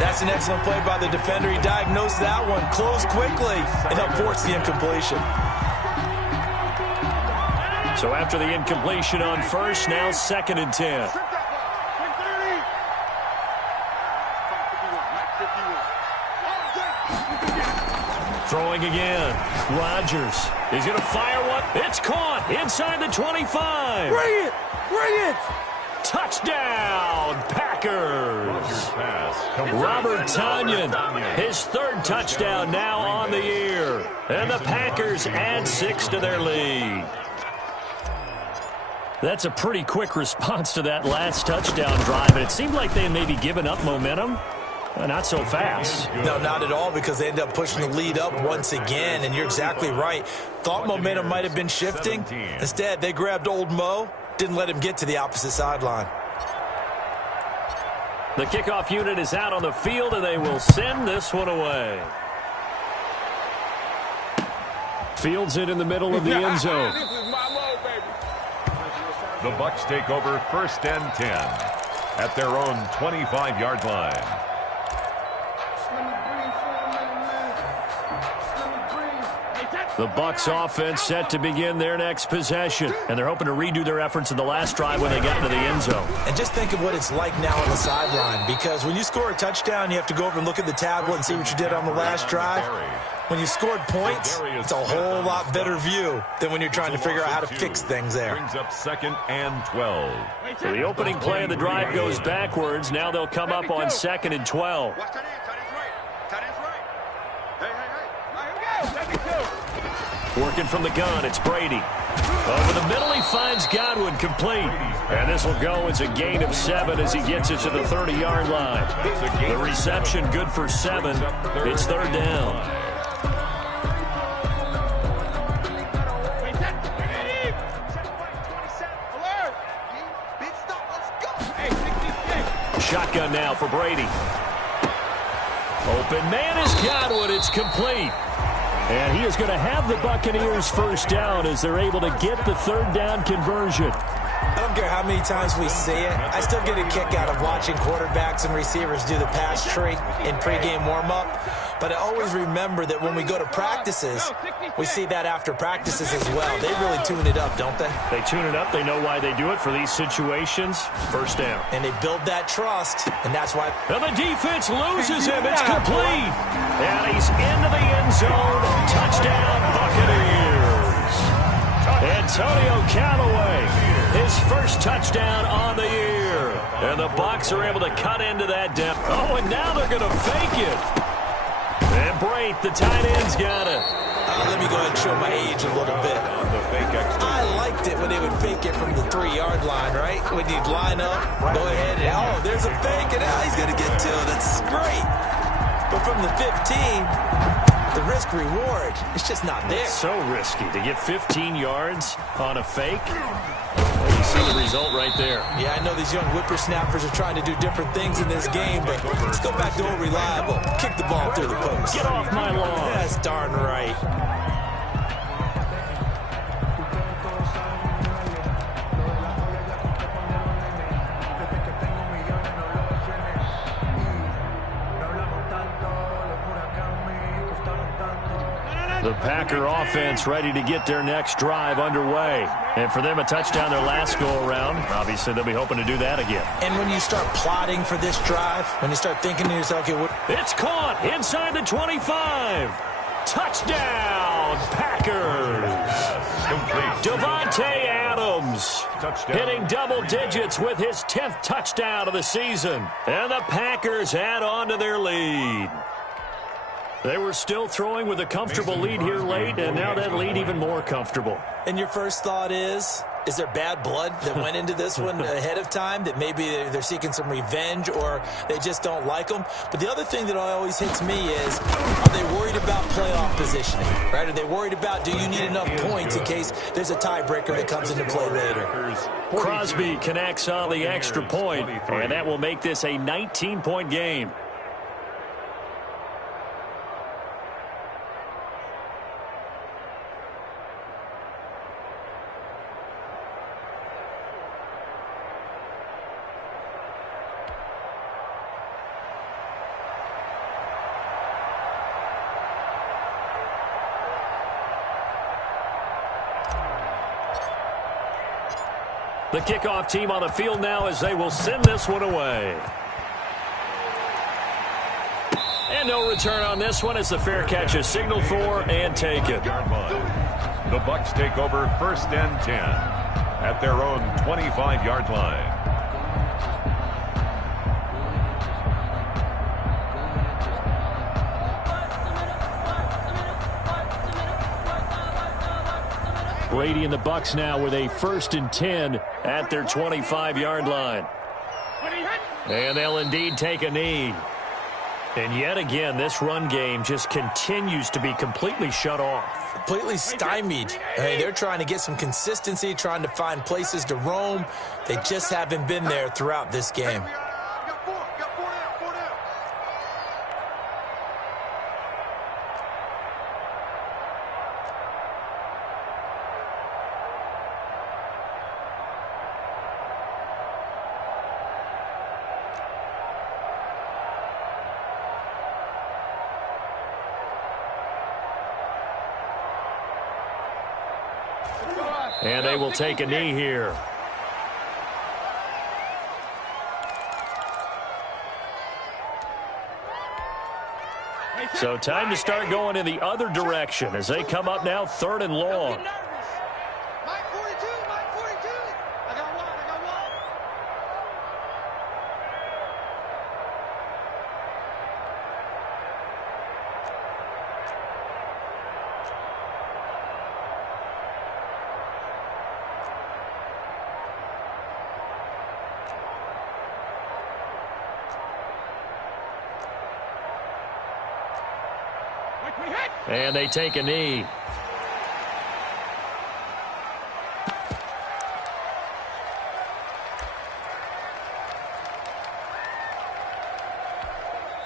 That's an excellent play by the defender. He diagnosed that one, closed quickly, and helped force the incompletion. So after the incompletion on 1st, now 2nd and 10. Throwing again. Rodgers. He's going to fire one. It's caught inside the 25. Bring it! Bring it! Touchdown, Packers. Robert Tanyan, his 3rd touchdown now on the year. And the Packers add 6 to their lead. That's a pretty quick response to that last touchdown drive. And it seemed like they had maybe given up momentum. Not so fast. No, not at all, because they ended up pushing the lead up once again, and you're exactly right. Thought momentum might have been shifting. Instead, they grabbed old Mo, didn't let him get to the opposite sideline. The kickoff unit is out on the field, and they will send this one away. Fields it in the middle of the end zone. The Bucs take over 1st and 10 at their own 25-yard line. The Bucs offense set to begin their next possession, and they're hoping to redo their efforts in the last drive when they got into the end zone. And just think of what it's like now on the sideline, because when you score a touchdown, you have to go over and look at the tablet and see what you did on the last drive. When you scored points, it's a whole lot better view than when you're trying to figure out how to fix things there. Brings up 2nd and 12. So the opening play of the drive goes backwards. Now they'll come up on 2nd and 12. Working from the gun, it's Brady. Over the middle, he finds Godwin complete. And this will go as a gain of 7 as he gets it to the 30-yard line. The reception good for 7. It's 3rd down. Shotgun now for Brady. Open man is Godwin. It's complete. And he is going to have the Buccaneers 1st down as they're able to get the 3rd down conversion. I don't care how many times we see it. I still get a kick out of watching quarterbacks and receivers do the pass tree in pregame warm-up. But I always remember that when we go to practices, we see that after practices as well. They really tune it up, don't they? They tune it up. They know why they do it for these situations. 1st down. And they build that trust, and that's why. And the defense loses him. It's complete. And he's into the end zone. Touchdown, Buccaneers. Antonio Callaway, his 1st touchdown on the year. And the Bucs are able to cut into that depth. Oh, and now they're going to fake it. And Brate, the tight end's got it. Let me go ahead and show my age a little bit. I liked it when they would fake it from the 3-yard line, right? When you'd line up, go ahead, and oh, there's a fake, and now he's going to get 2. That's great. But from the 15, the risk-reward, it's just not there. It's so risky to get 15 yards on a fake. Well, you see the result right there. Yeah, I know these young whippersnappers are trying to do different things in this game, but let's go back to old reliable. Kick the ball through the post. Get off my lawn. That's darn right. The Packer offense ready to get their next drive underway. And for them, a touchdown their last go-around. Obviously, they'll be hoping to do that again. And when you start plotting for this drive, when you start thinking to yourself, okay, what? It's caught inside the 25. Touchdown, Packers. Devontae Adams hitting double digits with his 10th touchdown of the season. And the Packers add on to their lead. They were still throwing with a comfortable lead here late, and now that lead even more comfortable. And your first thought is there bad blood that went into this one ahead of time, that maybe they're seeking some revenge or they just don't like them? But the other thing that always hits me is, are they worried about playoff positioning, right? Are they worried about, do you need enough points in case there's a tiebreaker that comes into play later? Crosby connects on the extra point, and that will make this a 19-point game. The kickoff team on the field now as they will send this one away. And no return on this one as the fair catch is signaled for and taken. The Bucs take over 1st and 10 at their own 25-yard line. Brady and the Bucs now with a 1st and 10 at their 25-yard line. And they'll indeed take a knee. And yet again, this run game just continues to be completely shut off. Completely stymied. They're trying to get some consistency, trying to find places to roam. They just haven't been there throughout this game. And they will take a knee here. So time to start going in the other direction as they come up now 3rd and long. And they take a knee.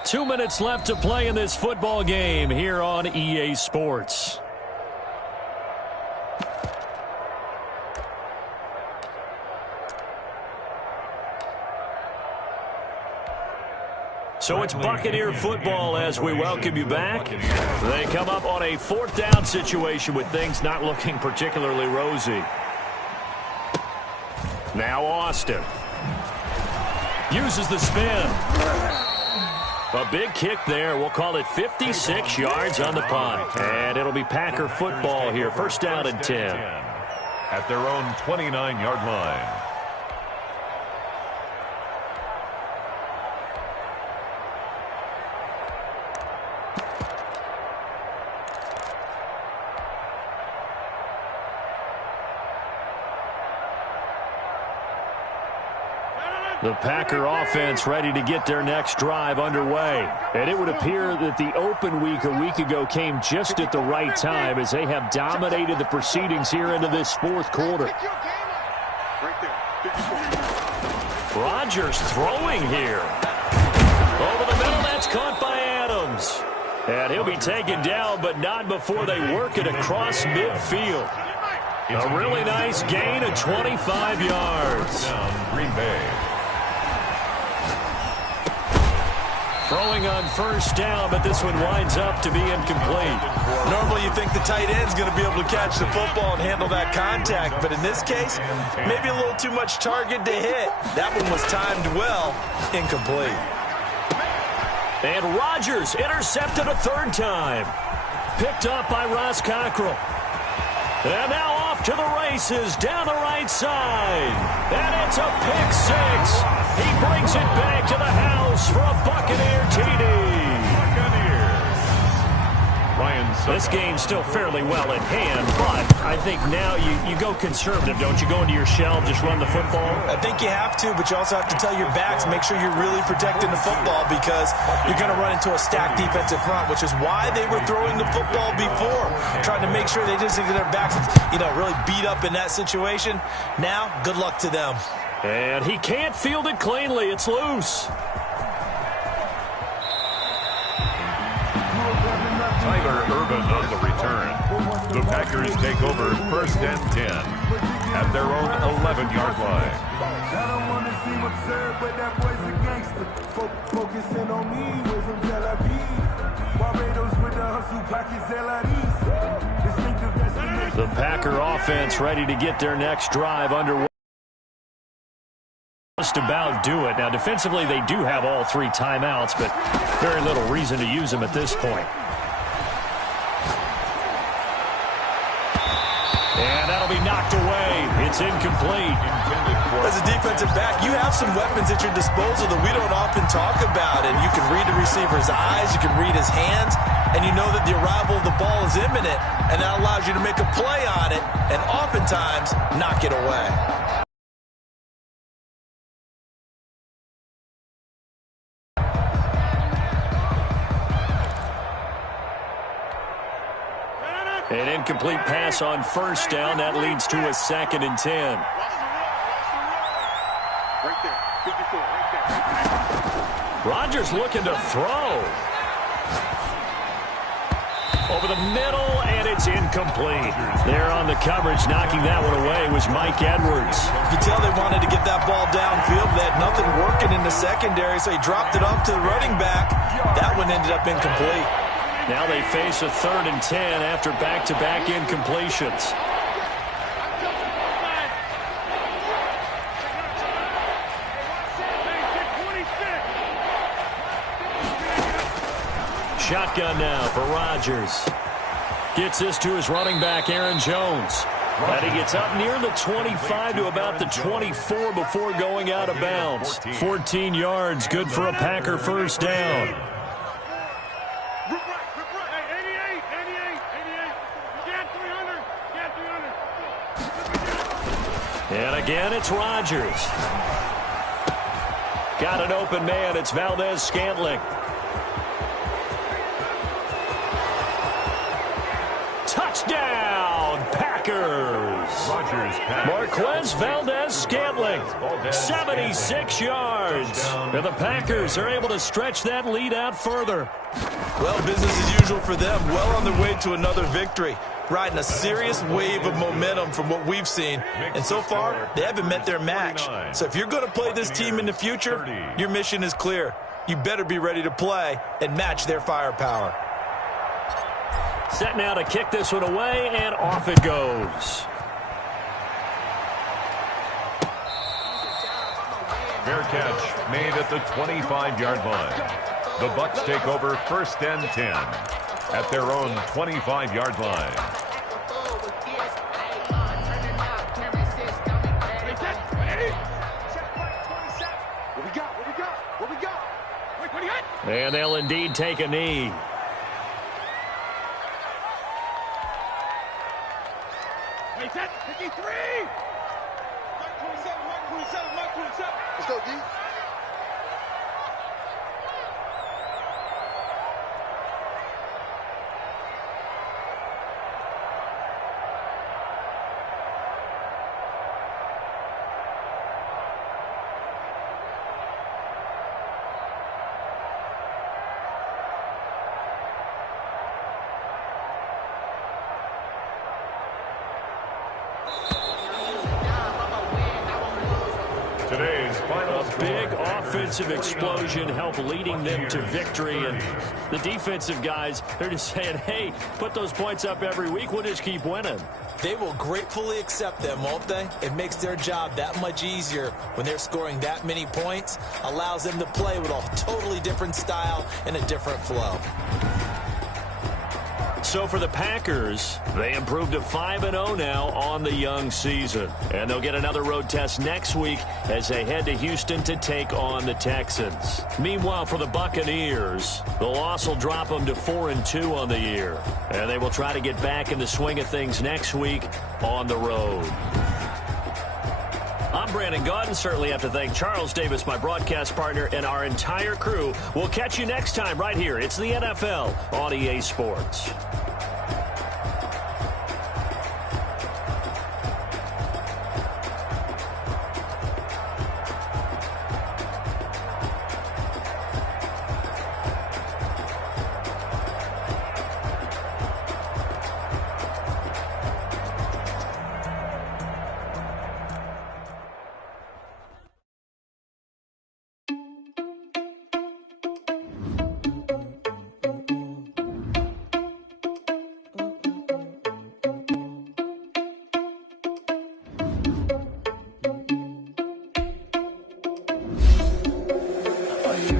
Two minutes left to play in this football game here on EA Sports. So it's Buccaneer football as we welcome you back. They come up on a 4th down situation with things not looking particularly rosy. Now Austin uses the spin. A big kick there. We'll call it 56 yards on the punt. And it'll be Packer football here. 1st down and 10. At their own 29-yard line. The Packer offense ready to get their next drive underway. And it would appear that the open week a week ago came just at the right time as they have dominated the proceedings here into this fourth quarter. Rodgers throwing here. Over the middle, that's caught by Adams. And he'll be taken down, but not before they work it across midfield. A really nice gain of 25 yards. Green Bay. Throwing on first down, but this one winds up to be incomplete. Normally you think the tight end's going to be able to catch the football and handle that contact, but in this case, maybe a little too much target to hit. That one was timed well, incomplete. And Rodgers intercepted a third time. Picked up by Ross Cockrell. And now off to the races down the right side. And it's a pick six. He brings it back to the house for a Buccaneer TD. This game's still fairly well in hand, but I think now you go conservative, don't you? Go into your shell, just run the football? I think you have to, but you also have to tell your backs, make sure you're really protecting the football because you're going to run into a stacked defensive front, which is why they were throwing the football before, trying to make sure they just get their backs, really beat up in that situation. Now, good luck to them. And he can't field it cleanly. It's loose. Tyler Urban on the return. The Packers take over 1st and 10 at their own 11-yard line. I don't want to see what's served, but that boy's a gangster. Focusing on me, way from Tel Aviv. Barbados with the hustle pockets, LIDs. Distinctive destination. The Packer offense ready to get their next drive underway. Just about do it. Now, defensively, they do have all three timeouts, but very little reason to use them at this point. And that'll be knocked away. It's incomplete. As a defensive back, you have some weapons at your disposal that we don't often talk about. And you can read the receiver's eyes, you can read his hands, and you know that the arrival of the ball is imminent, and that allows you to make a play on it and oftentimes knock it away. An incomplete pass on first down. That leads to a 2nd and 10. Right there. 54, right there. Rodgers looking to throw. Over the middle, and it's incomplete. There on the coverage, knocking that one away was Mike Edwards. You can tell they wanted to get that ball downfield. They had nothing working in the secondary, so he dropped it off to the running back. That one ended up incomplete. Now they face a 3rd and 10 after back-to-back incompletions. Shotgun now for Rodgers. Gets this to his running back, Aaron Jones. And he gets up near the 25 to about the 24 before going out of bounds. 14 yards, good for a Packer first down. And again, it's Rodgers. Got an open man. It's Valdez-Scantling. Touchdown, Packers. Marquez Valdez-Scantling, 76 yards. And the Packers are able to stretch that lead out further. Well, business as usual for them. Well on their way to another victory. Riding a serious wave of momentum from what we've seen. And so far, they haven't met their match. So if you're going to play this team in the future, your mission is clear. You better be ready to play and match their firepower. Set now to kick this one away, and off it goes. Fair catch made at the 25-yard line. The Bucs take over 1st and 10 at their own 25-yard line. And they'll indeed take a knee. Hey, set, 53! Mark 27, Mark 27, Mark 27. Let's go, D. Today's final A big offensive explosion helped leading them to victory. And the defensive guys, they're just saying, hey, put those points up every week. We'll just keep winning. They will gratefully accept them, won't they? It makes their job that much easier when they're scoring that many points. Allows them to play with a totally different style and a different flow. So for the Packers, they improved to 5-0 now on the young season. And they'll get another road test next week as they head to Houston to take on the Texans. Meanwhile, for the Buccaneers, the loss will drop them to 4-2 on the year. And they will try to get back in the swing of things next week on the road. I'm Brandon Gaudin. Certainly have to thank Charles Davis, my broadcast partner, and our entire crew. We'll catch you next time right here. It's the NFL on EA Sports.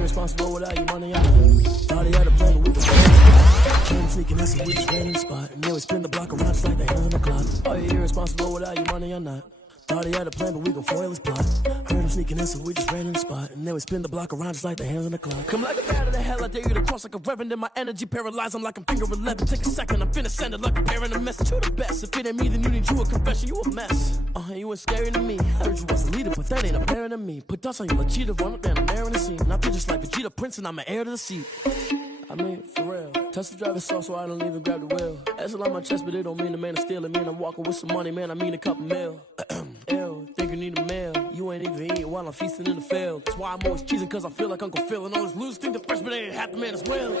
Responsible without your money, I thought he had a plan, but we can sneaking us and we just ran in the spot. And then we spin the block around just like the hell in the clock. Are you irresponsible without your money or not? Thought he had a plan, but we gon' foil his plot. Heard him sneaking in, so we just ran in the spot. And then we spin the block around just like the hands on the clock. Come like a bat of the hell, I dare you to cross like a reverend. In my energy paralyzed, I'm like I'm finger 11. Take a second, I'm finna send it like a parent a message to the best. If it ain't me, then you need you a confession, you a mess. You ain't scary to me. Heard you was a leader, but that ain't apparent to me. Put dust on you like Cheetah, run up down, I'm airing the scene. Not just like Vegeta Prince, and I'm an heir to the seat. I mean, for real. Touch the driver's sauce, so I don't even grab the wheel. That's on my chest, but it don't mean the man is stealing. Mean I'm walking with some money, man, I mean a couple mil. Ew, think you need a meal. You ain't even eating while I'm feasting in the field. That's why I'm always cheesing, cause I feel like Uncle Phil. And all those losers think the freshman ain't half the man as well.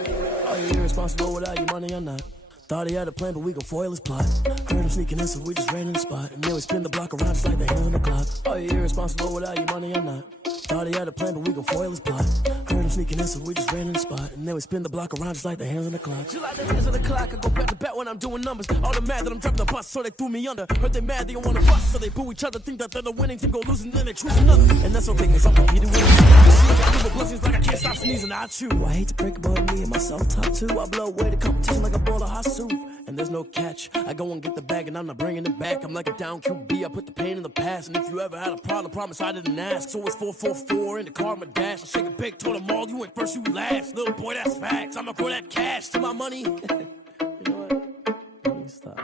Are you irresponsible without your money or not? Thought he had a plan, but we gon' foil his plot. Heard him sneaking in, so we just ran in the spot. And then we spin the block around just like the hands on the clock. Are you irresponsible without your money or not? Thought he had a plan, but we gon' foil his plot. Heard him sneaking in, so we just ran in the spot. And then we spin the block around just like the hands on the clock. Just like the hands on the clock, I go back to back when I'm doing numbers. All the mad that I'm dropping the bus, so they threw me under. Heard they mad, they don't wanna bust, so they boo each other. Think that they're the winning team, go losing, then they choose another. And that's okay, cause I'm competing with them. I give a blessings like I can't stop sneezing, I chew. I hate to break about me and myself top two. I blow away the competition like a bowl of hot soup. And there's no catch. I go and get the bag and I'm not bringing it back. I'm like a down QB, I put the pain in the past. And if you ever had a problem, promise I didn't ask. So it's 444 in the car, my dash. I shake a big, told them all, you went first, you last. Little boy, that's facts. I'ma throw that cash to my money. You know what? Let me stop.